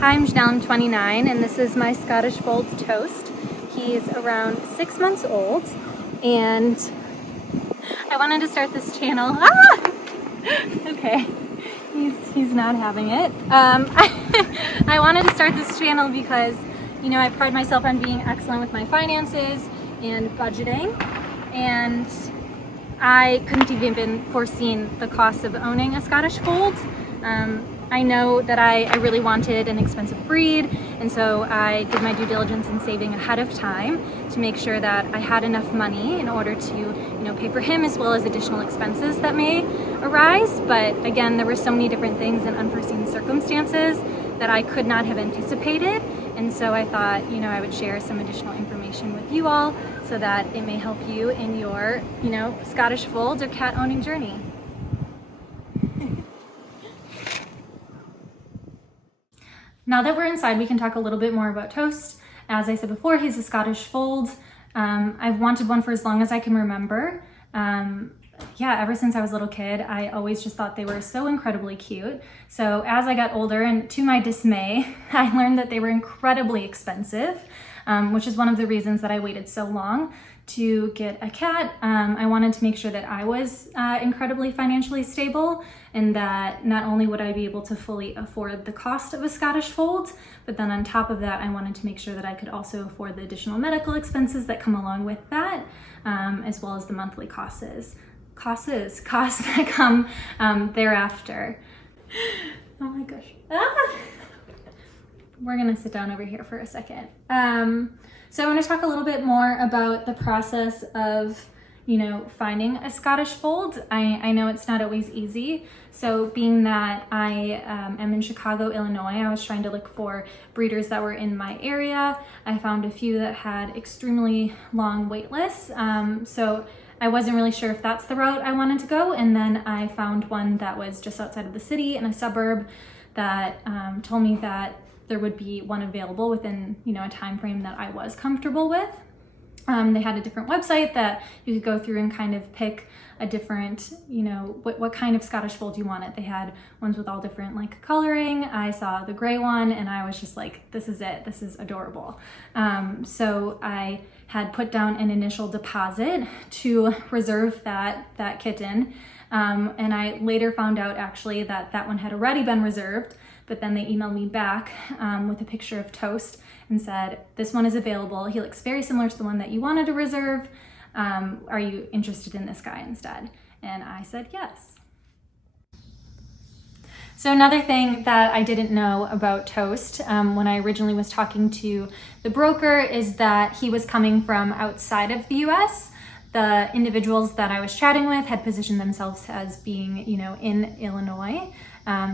Hi, I'm Janell, I'm 29, and this is my Scottish Fold Toast. He's around 6 months old, and I wanted to start this channel. Okay, he's not having it. I wanted to start this channel because, you know, I pride myself on being excellent with my finances and budgeting, and I couldn't have even foreseen the cost of owning a Scottish Fold. I know that I really wanted an expensive breed, and so I did my due diligence in saving ahead of time to make sure that I had enough money in order to, you know, pay for him as well as additional expenses that may arise. But again, there were so many different things and unforeseen circumstances that I could not have anticipated, and so I thought, you know, I would share some additional information with you all so that it may help you in your, you know, Scottish Fold or cat owning journey. Now that we're inside, we can talk a little bit more about Toast. As I said before, he's a Scottish Fold. I've wanted one for as long as I can remember. Yeah, ever since I was a little kid, I always just thought they were so incredibly cute. So as I got older, and to my dismay, I learned that they were incredibly expensive, which is one of the reasons that I waited so long to get a cat. I wanted to make sure that I was incredibly financially stable, and that not only would I be able to fully afford the cost of a Scottish Fold, but then on top of that, I wanted to make sure that I could also afford the additional medical expenses that come along with that, as well as the monthly costs that come thereafter. Oh my gosh. We're gonna sit down over here for a second. So I want to talk a little bit more about the process of, you know, finding a Scottish Fold. I know it's not always easy. So being that I am in Chicago, Illinois, I was trying to look for breeders that were in my area. I found a few that had extremely long wait lists. So I wasn't really sure if that's the route I wanted to go. And then I found one that was just outside of the city in a suburb that told me that there would be one available within, you know, a time frame that I was comfortable with. They had a different website that you could go through and kind of pick a different, you know, what kind of Scottish Fold you wanted. They had ones with all different like coloring. I saw the gray one and I was just like, this is it, this is adorable. So I had put down an initial deposit to reserve that kitten. And I later found out actually that that one had already been reserved, but then they emailed me back with a picture of Toast and said, this one is available. He looks very similar to the one that you wanted to reserve. Are you interested in this guy instead? And I said, yes. So another thing that I didn't know about Toast when I originally was talking to the broker is that he was coming from outside of the US. The individuals that I was chatting with had positioned themselves as being, you know, in Illinois.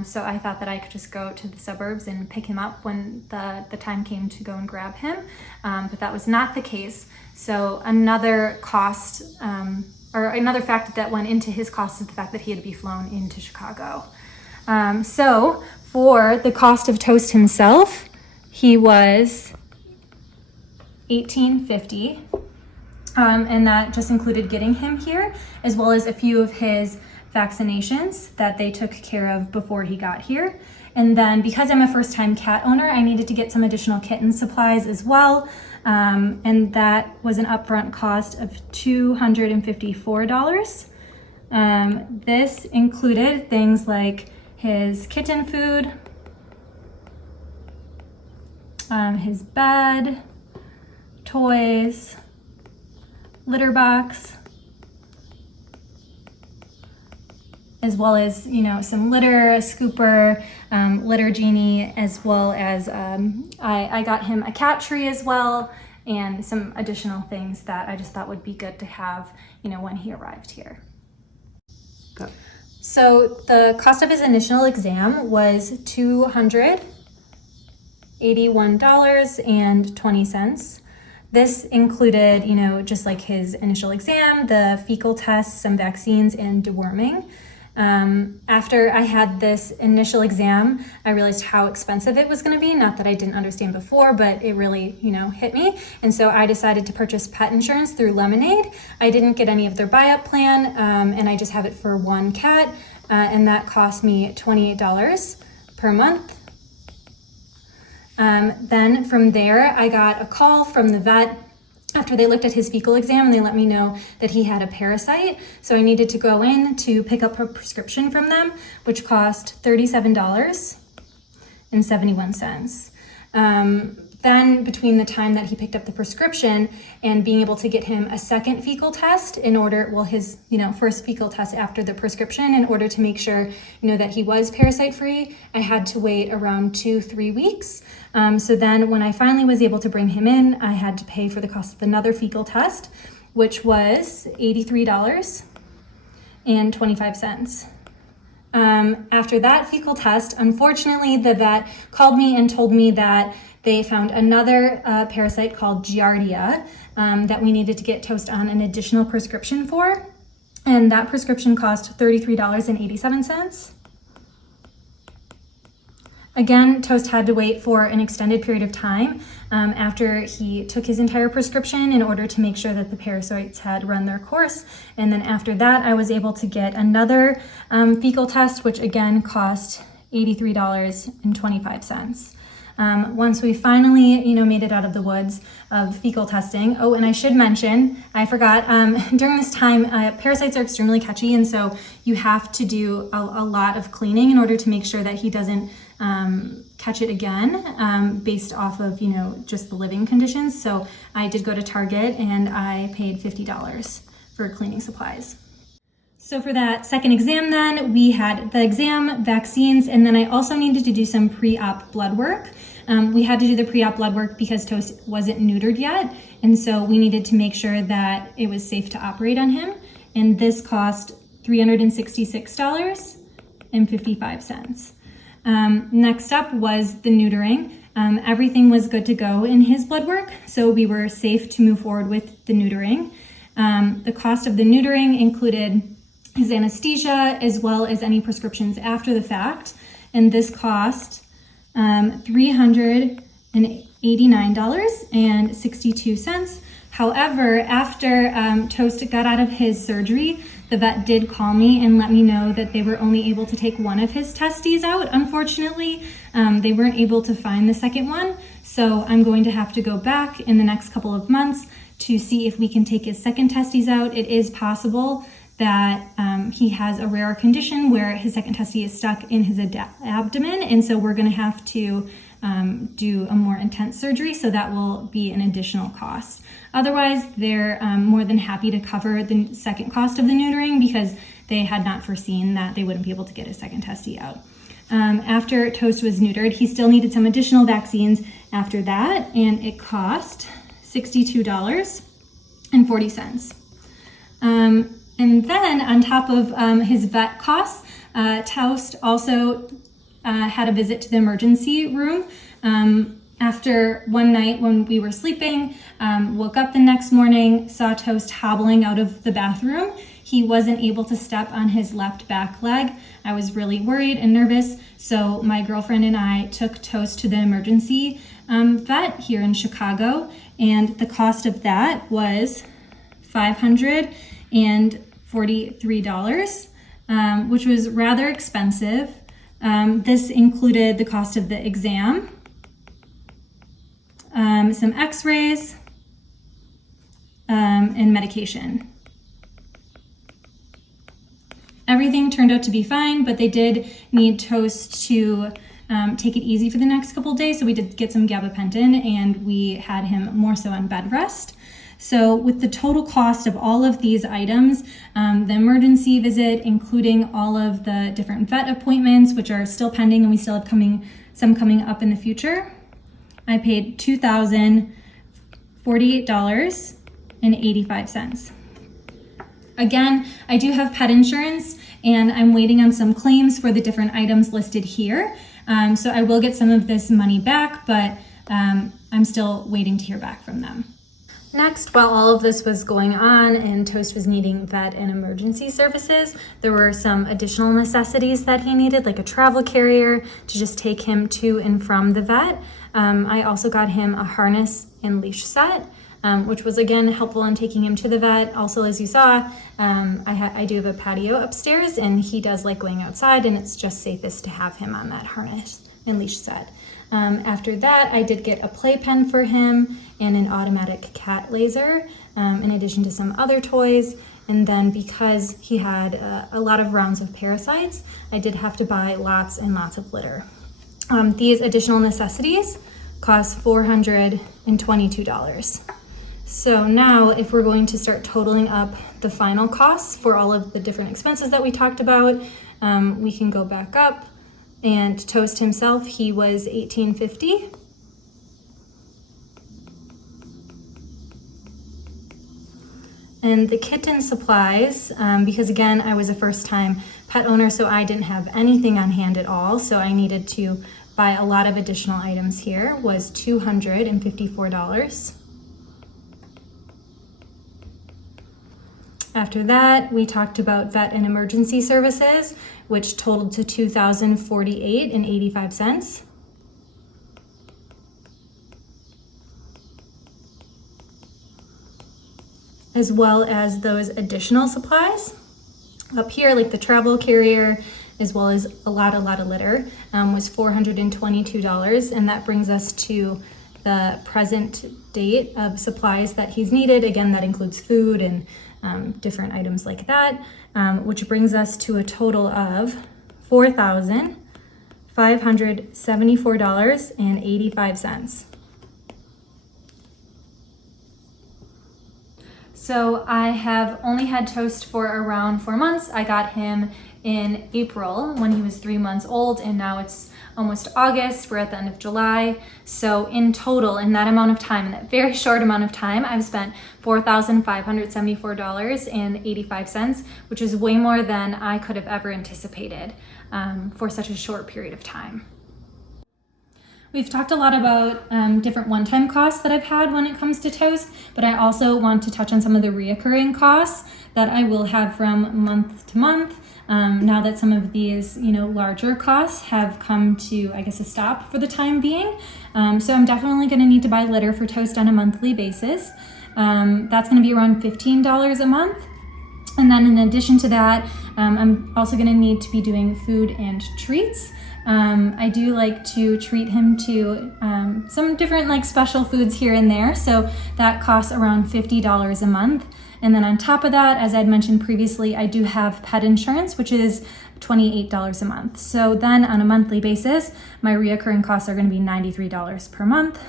So I thought that I could just go to the suburbs and pick him up when the time came to go and grab him. But that was not the case. So another cost, or another factor that went into his cost is the fact that he had to be flown into Chicago. So for the cost of Toast himself, he was $18.50. And that just included getting him here, as well as a few of his vaccinations that they took care of before he got here. And then because I'm a first-time cat owner, I needed to get some additional kitten supplies as well. And that was an upfront cost of $254. This included things like his kitten food, his bed, toys, litter box, as well as, you know, some litter, a scooper, litter genie, as well as I got him a cat tree as well, and some additional things that I just thought would be good to have, you know, when he arrived here. Go. So the cost of his initial exam was $281.20. This included, you know, just like his initial exam, the fecal test, some vaccines, and deworming. After I had this initial exam, I realized how expensive it was going to be. Not that I didn't understand before, but it really, you know, hit me. And so I decided to purchase pet insurance through Lemonade. I didn't get any of their buy-up plan, and I just have it for one cat, and that cost me $28 per month. Then from there, I got a call from the vet after they looked at his fecal exam, and they let me know that he had a parasite. So I needed to go in to pick up a prescription from them, which cost $37.71. Then between the time that he picked up the prescription and being able to get him a second fecal test in order, well, his, first fecal test after the prescription in order to make sure, that he was parasite free, I had to wait around 2-3 weeks. So then when I finally was able to bring him in, I had to pay for the cost of another fecal test, which was $83.25. After that fecal test, unfortunately, the vet called me and told me that they found another parasite called Giardia that we needed to get Toast on an additional prescription for. And that prescription cost $33.87. Again, Toast had to wait for an extended period of time after he took his entire prescription in order to make sure that the parasites had run their course. And then after that, I was able to get another fecal test, which again cost $83.25. Once we finally, made it out of the woods of fecal testing. Oh, and I should mention, I forgot, during this time, parasites are extremely catchy, and so you have to do a lot of cleaning in order to make sure that he doesn't catch it again, based off of, just the living conditions. So I did go to Target and I paid $50 for cleaning supplies. So for that second exam then, we had the exam, vaccines, and then I also needed to do some pre-op blood work. We had to do the pre-op blood work because Toast wasn't neutered yet, and so we needed to make sure that it was safe to operate on him, and this cost $366.55. Next up was the neutering. Everything was good to go in his blood work, so we were safe to move forward with the neutering. The cost of the neutering included his anesthesia as well as any prescriptions after the fact, and this cost $389.62. However, after Toast got out of his surgery, the vet did call me and let me know that they were only able to take one of his testes out. Unfortunately, they weren't able to find the second one, so I'm going to have to go back in the next couple of months to see if we can take his second testes out. It is possible that he has a rare condition where his second testes is stuck in his abdomen, and so we're going to have to do a more intense surgery, so that will be an additional cost. Otherwise, they're more than happy to cover the second cost of the neutering because they had not foreseen that they wouldn't be able to get his second testes out. After Toast was neutered, he still needed some additional vaccines after that, and it cost $62.40. And then on top of his vet costs, Toast also had a visit to the emergency room after one night when we were sleeping. Woke up the next morning, saw Toast hobbling out of the bathroom. He wasn't able to step on his left back leg. I was really worried and nervous, so my girlfriend and I took Toast to the emergency vet here in Chicago, and the cost of that was $543, which was rather expensive. This included the cost of the exam, some x-rays, and medication. Everything turned out to be fine, but they did need Toast to take it easy for the next couple of days, so we did get some gabapentin, and we had him more so on bed rest. So with the total cost of all of these items, the emergency visit, including all of the different vet appointments, which are still pending and we still have some coming up in the future, I paid $2,048.85. Again, I do have pet insurance and I'm waiting on some claims for the different items listed here. So I will get some of this money back, but I'm still waiting to hear back from them. Next, while all of this was going on and Toast was needing vet and emergency services, there were some additional necessities that he needed, like a travel carrier to just take him to and from the vet. I also got him a harness and leash set, which was again helpful in taking him to the vet. Also, as you saw, I do have a patio upstairs and he does like going outside, and it's just safest to have him on that harness and leash set. After that, I did get a playpen for him and an automatic cat laser, in addition to some other toys. And then because he had a lot of rounds of parasites, I did have to buy lots and lots of litter. These additional necessities cost $422. So now if we're going to start totaling up the final costs for all of the different expenses that we talked about, we can go back up. And Toast himself, he was $18.50. And the kitten supplies, because again, I was a first-time pet owner, so I didn't have anything on hand at all, so I needed to buy a lot of additional items here, was $254. After that, we talked about vet and emergency services, which totaled to $2,048.85. As well as those additional supplies. Up here, like the travel carrier, as well as a lot of litter, was $422, and that brings us to the present date of supplies that he's needed. Again, that includes food and different items like that, which brings us to a total of $4,574.85. So I have only had Toast for around 4 months. I got him in April when he was 3 months old, and now it's almost August. We're at the end of July. So in total, in that amount of time, in that very short amount of time, I've spent $4,574.85, which is way more than I could have ever anticipated for such a short period of time. We've talked a lot about different one-time costs that I've had when it comes to Toast, but I also want to touch on some of the reoccurring costs that I will have from month to month. Now that some of these, larger costs have come to, I guess, a stop for the time being. So I'm definitely going to need to buy litter for Toast on a monthly basis. That's going to be around $15 a month. And then in addition to that, I'm also going to need to be doing food and treats. I do like to treat him to some different special foods here and there. So that costs around $50 a month. And then on top of that, as I'd mentioned previously, I do have pet insurance, which is $28 a month. So then on a monthly basis, my reoccurring costs are going to be $93 per month.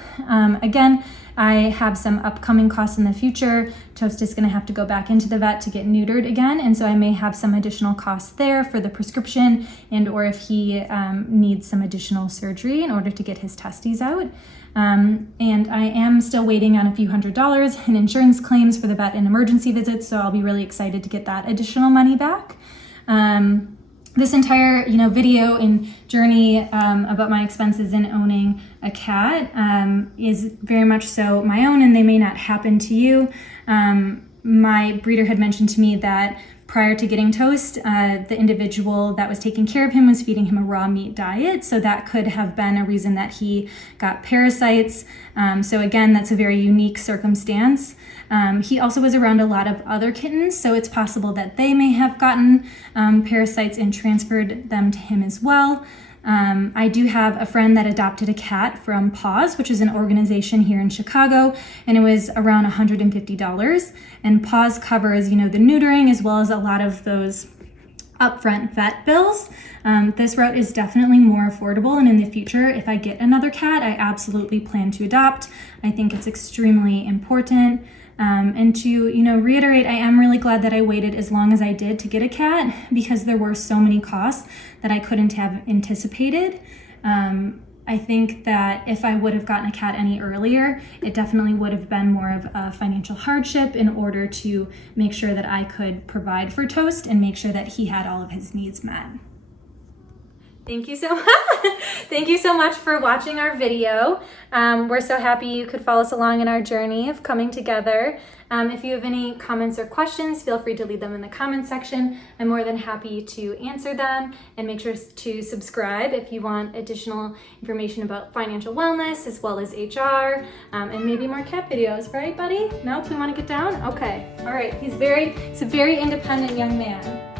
Again, I have some upcoming costs in the future. Toast is going to have to go back into the vet to get neutered again, and so I may have some additional costs there for the prescription and or if he needs some additional surgery in order to get his testes out. And I am still waiting on a few $100s in insurance claims for the vet and emergency visits, so I'll be really excited to get that additional money back. This entire, video and journey about my expenses in owning a cat is very much so my own, and they may not happen to you. My breeder had mentioned to me that prior to getting Toast, the individual that was taking care of him was feeding him a raw meat diet, so that could have been a reason that he got parasites. So again, that's a very unique circumstance. He also was around a lot of other kittens, so it's possible that they may have gotten parasites and transferred them to him as well. I do have a friend that adopted a cat from Paws, which is an organization here in Chicago, and it was around $150. And Paws covers, the neutering as well as a lot of those upfront vet bills. This route is definitely more affordable, and in the future, if I get another cat, I absolutely plan to adopt. I think it's extremely important. And to, reiterate, I am really glad that I waited as long as I did to get a cat because there were so many costs that I couldn't have anticipated. I think that if I would have gotten a cat any earlier, it definitely would have been more of a financial hardship in order to make sure that I could provide for Toast and make sure that he had all of his needs met. Thank you so much. Thank you so much for watching our video. We're so happy you could follow us along in our journey of coming together. If you have any comments or questions, feel free to leave them in the comment section. I'm more than happy to answer them, and make sure to subscribe if you want additional information about financial wellness as well as HR, and maybe more cat videos, right, buddy? Nope, we want to get down? Okay, all right. He's a very independent young man.